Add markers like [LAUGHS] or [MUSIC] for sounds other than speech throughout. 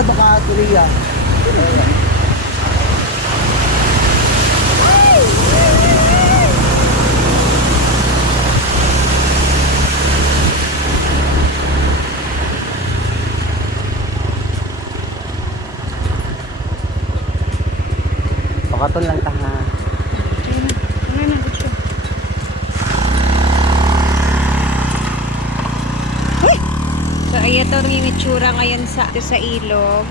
baka Korea. Pakaton lang ta ha. Ano na gusto? Uy! Ito yung itsura ngayon sa, sa ilog.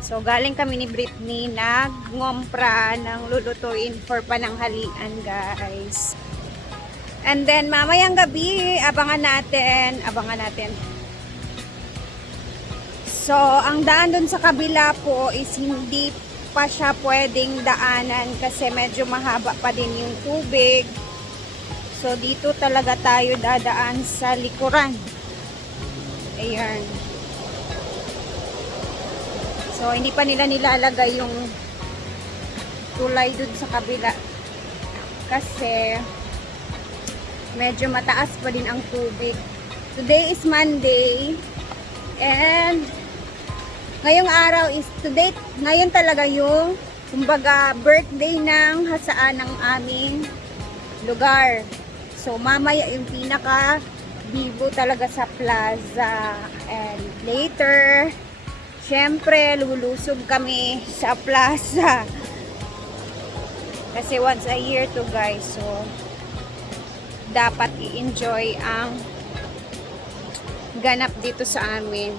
So, galing kami ni Britney nagngompra ng lulutuin for pananghalian, guys. And then, mamayang gabi, abangan natin, abangan natin. So, ang daan dun sa kabila po is hindi pa siya pwedeng daanan kasi medyo mahaba pa din yung tubig. So, dito talaga tayo dadaan sa likuran. Ayan. So, hindi pa nila nilalagay yung tulay dun sa kabila. Kasi, medyo mataas pa din ang tubig. Today is Monday. And, ngayong araw is today, ngayon talaga yung kumbaga birthday ng hasaan ng aming lugar. So mamaya yung pinaka bibo talaga sa plaza. And later, syempre lulusob kami sa plaza. Kasi once a year to guys. So dapat i-enjoy ang ganap dito sa amin.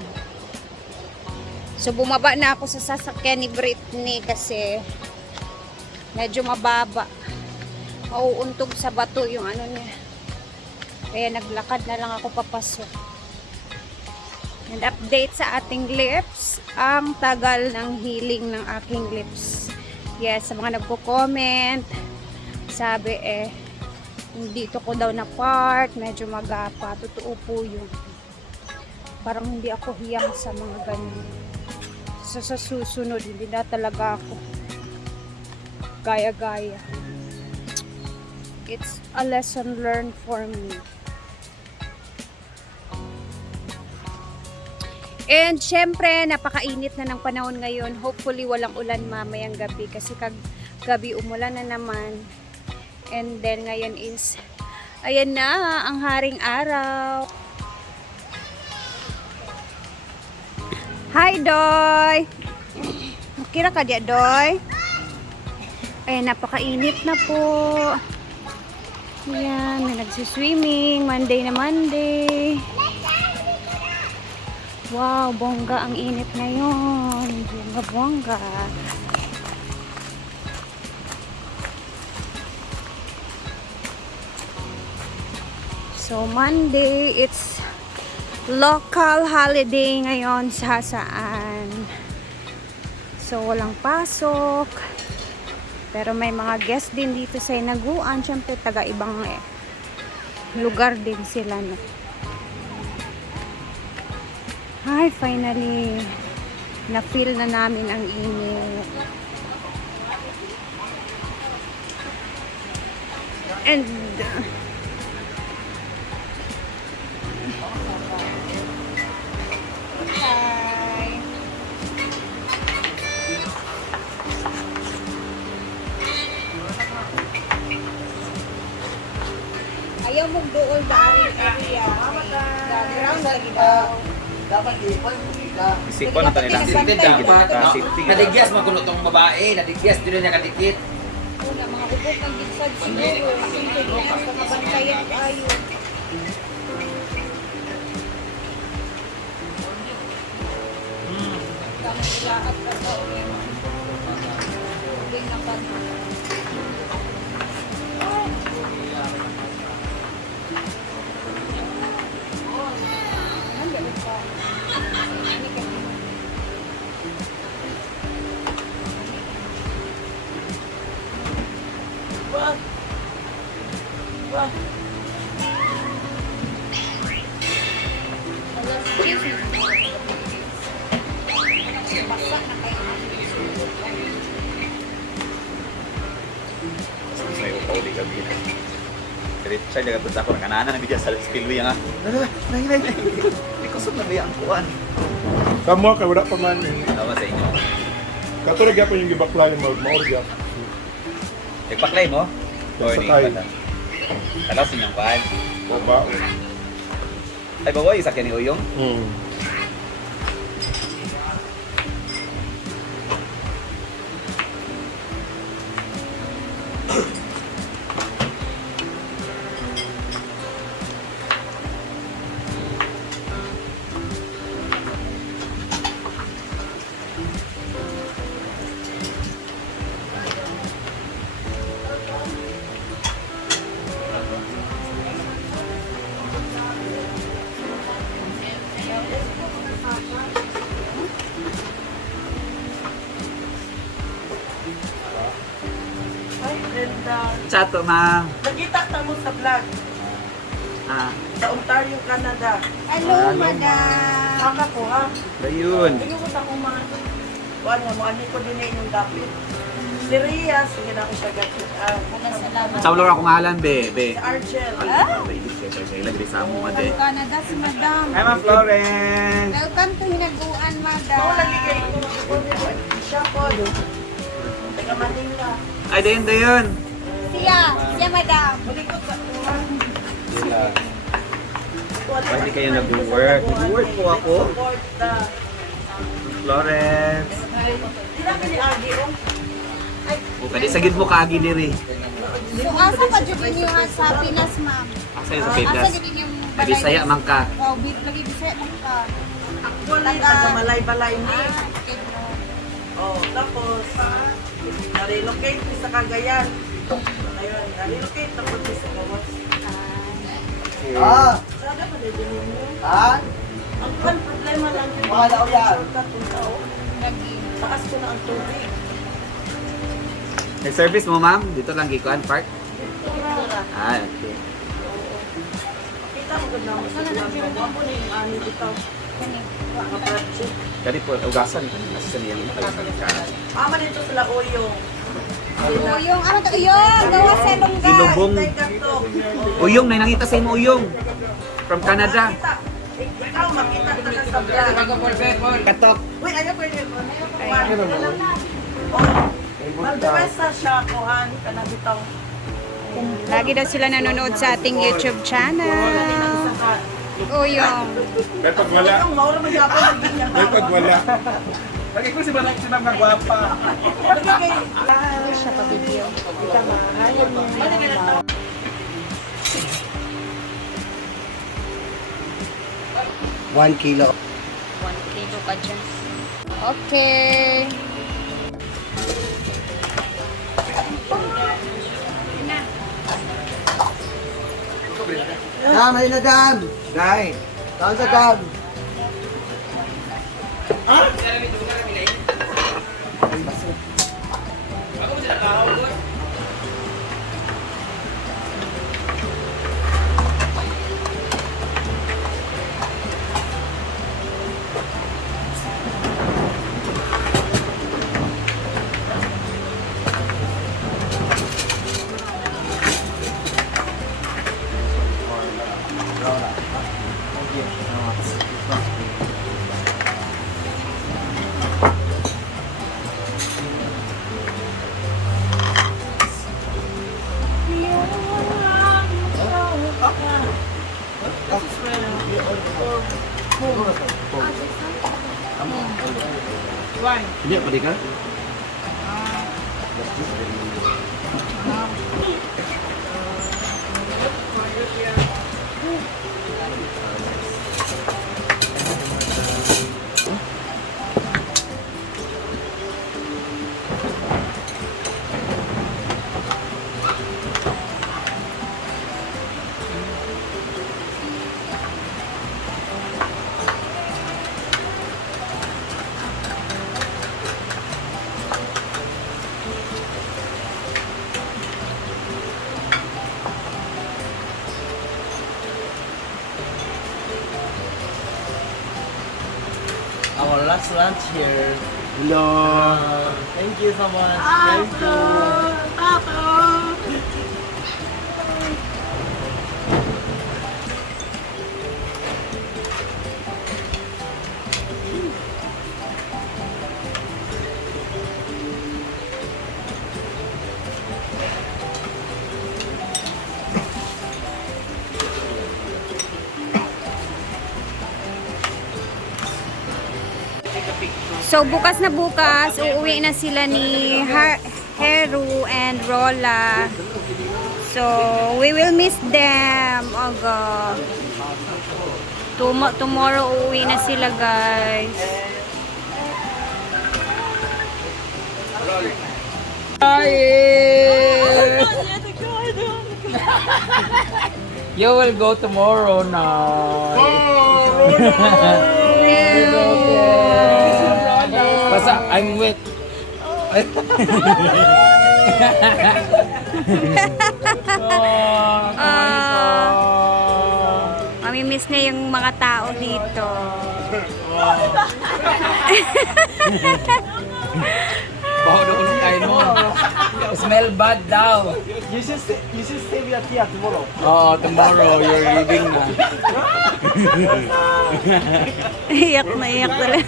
So, bumaba na ako sa sasakyan ni Britney kasi medyo mababa. Mauuntog sa bato yung ano niya. Kaya naglakad na lang ako papasok. And update sa ating lips. Ang tagal ng healing ng aking lips. Yes, sa mga nagko-comment, sabi eh, dito ko daw na part, medyo magapa. Totoo po yun. Parang hindi ako hiyang sa mga ganyan sa, sa susunod hindi na talaga ako gaya-gaya it's a lesson learned for me and syempre napakainit na ng panahon ngayon hopefully walang ulan mamayang gabi kasi kag gabi umulan na naman and then ngayon is ayan na ang haring araw Hi, Doy! Kira ka diya, Doy? Ay, napakainit na po. Ayan, may nagsiswimming. Monday na Monday. Wow, bongga ang init ngayon. Bongga, bongga. So, Monday, it's local holiday ngayon sa saan. So, walang pasok. Pero may mga guest din dito sa Inaguan. Siyempre, taga ibang eh, lugar din sila. No? Hi, finally. Na-feel na namin ang init. And, uh, Hi. Ayaw mong dool dahil area. Ground lagi daw. Dapat ipon, ka. Isipan na nila. Safety dapat. no? Safety Nadigyas magulo tong babae, nadigyas dito niya kadikit. Una, mga ubog ng ginsag siguro. Siyempre, sa kabantayan tayo. Kami ilaat ka sa ulit. Ubig ng bato. May upauli kami. Richard, yung katulad ako, nakanana na sa spillway nga. Nay, nay, nay. Hindi ko sub na ang kuhan. Kamo kay wala pa man. Tama sa inyo. Katulad gyapon yung gibakla yung maorga. Nagpaklay mo? Morning. Sakay. bata. Kalaw sa inyong kuhan. O ba? Ay, bawa, yung sakyan ni Uyong. Hmm. Ay, Brenda. Chato, ma'am. Nakita ka mo sa vlog Ah, sa Ontario, Canada. Hello, madam. Saka ko ha. ayun. Hindi ko sa kuman. Kuan nga mo ani ko din inyong dapit. Si Rhea, sige na ko siya gapit. Ah, Salamat. Sa ulo ako ngalan, be, be. si Argel. Ah? Ilagay sa amo, ade. Canada si madam. Hi, ma'am Florence. Welcome to Hinaguan, madam. Ako lagi kay siya po. Ay, dayon, dayon. Siya, siya, madam. Hindi kayo nag-work? Nag-work po ako. Florence. Oh. O, kadi sa gid mo kaagi diri. So, asa pa dyan ninyo ha sa Pinas, ma'am? Asa yung sa Asa Pinas? dyan yung Bisaya man ka. Oh, bit lagi Bisaya man ka. Actually, taga Malay-Balay ni. Ah. Oh, tapos, na-relocate sa Cagayan. Ayun, na-relocate tapos ni sa Bawas. Ah, Sana pa din mo. ah, Ang kan problema lang yung Mga lauyan. shortcut kung tao. Lagi. Taas ko na ang tubig. Nag-service mo, ma'am? Dito lang, Gikuan Park? Tura. Ah, okay. Kita mo ganda mo sa lang. Mga po na yung ani dito. Mga project. Kadi po, ugasan. Nasa sa niyang ipay. Ama dito sila Uyong. Uyong, ano to? Uyong, gawa sa lungga. Ilubong. Tay gato. Uyong, may nangita sa imo Uyong. From Canada. Ikaw makita ka sa vlog. Katok. Wait, ano po yun? Oh, Magdabesa siya, kuhan, kana bitaw. Lagi daw sila nanonood sa ating YouTube channel. Uyong. Dapat wala. Yung maura yapon ang ganyan. Dapat wala. Lagi ko si Balak sinang nga gwapa. Lagi kay Siya pa video. one kilo. 1 kilo ka dyan. Okay. Dam, ayun na dam. Dai. Saan sa dam? Hindi, pwede ka? our last lunch here. Hello. Uh, thank you so much. Thank you. So, bukas na bukas, uuwi na sila ni Har- Heru and Rola. So, we will miss them. Oh, God. Tom- tomorrow, uuwi na sila, guys. You will go tomorrow now. [LAUGHS] Basta, I'm wet. [LAUGHS] Ah, Mamimiss niya yung mga tao dito. Baho na kulong kain mo. Smell bad daw. You should stay, you should stay with Tia tomorrow. Oh, tomorrow you're leaving na. [LAUGHS] iyak na iyak talaga.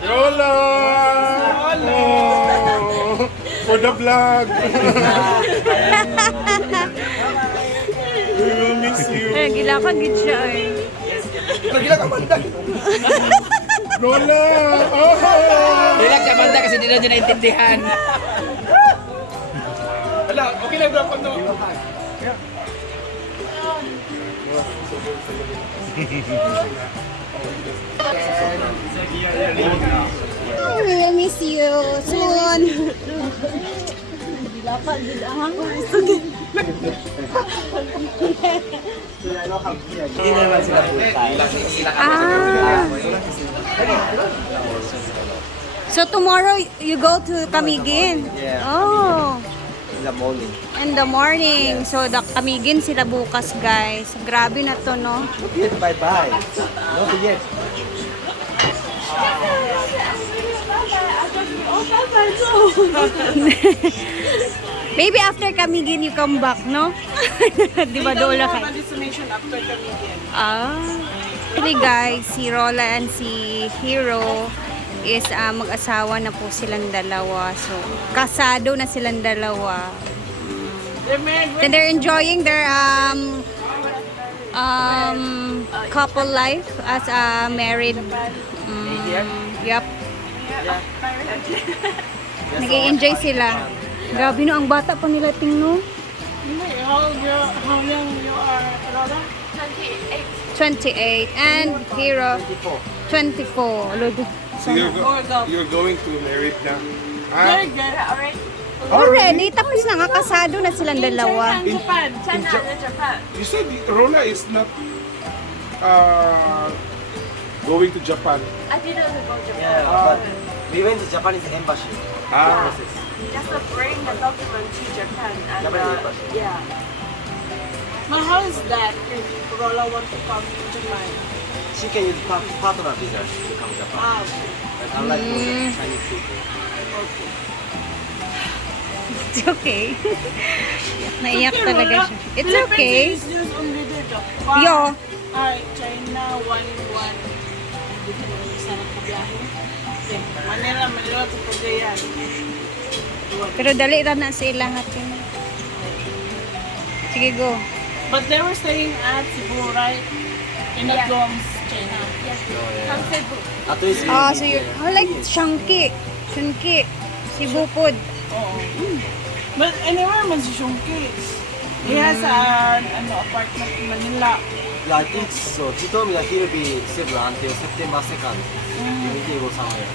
Yola! Hello! For the vlog! we will miss you. Eh, gila ka gid siya eh. Lola! Oh! Relax ka banda kasi di na niya naintindihan. Lang daw to. We will miss you soon. Hindi naman sila full time. Ah. So tomorrow you go to Camiguin? Yeah. Oh. In the morning. In the morning. So the Camiguin sila bukas guys. Grabe na to no. Yet bye-bye. Not yet. [LAUGHS] Maybe after Camiguin you come back, no? [LAUGHS] Di ba doon lang kayo? destination after kami again. Ah. Actually guys, si Rola and si Hero is ah, mag-asawa na po silang dalawa. So, kasado na silang dalawa. Then they're enjoying their um um couple life as a married. Mm, yep. Nag-enjoy sila. Grabe no, ang bata pa nila tingno. How, how young you are, Roda? 28 and Hero 24. Lord. So you're, go- you're going to married? Very Ah, good. Alright. Already, tapos na nga, kasado na silang dalawa. In Japan. in Ja- You said Rola is not uh, going to Japan. Yeah, but we went to Japanese embassy. Ah, Just to bring the document to Japan and Japanese uh, embassy. yeah. But how is that if Rola wants to come to Japan? She can use pa- partner visa to come to Japan. Ah, okay. But unlike most Chinese people. It's okay. [LAUGHS] Naiyak talaga siya. It's okay. Philippines only the Japan. Yo. Alright, China, one, one. Dito na yung isa ng kabiyahe. Okay, Manila, Manila to Cagayan. Pero dali ra na sa ilang atin. Sige, go. But they were staying at Cebu, right? In the dorms, China. From Cebu. At least Ah, so you oh, like Shanki. Shanki. Cebu food. Oo. But anywhere man si Shunki. He has an ano, apartment in Manila. Yeah, I think so. She told me that he'll be civil until September 2nd. He will go somewhere.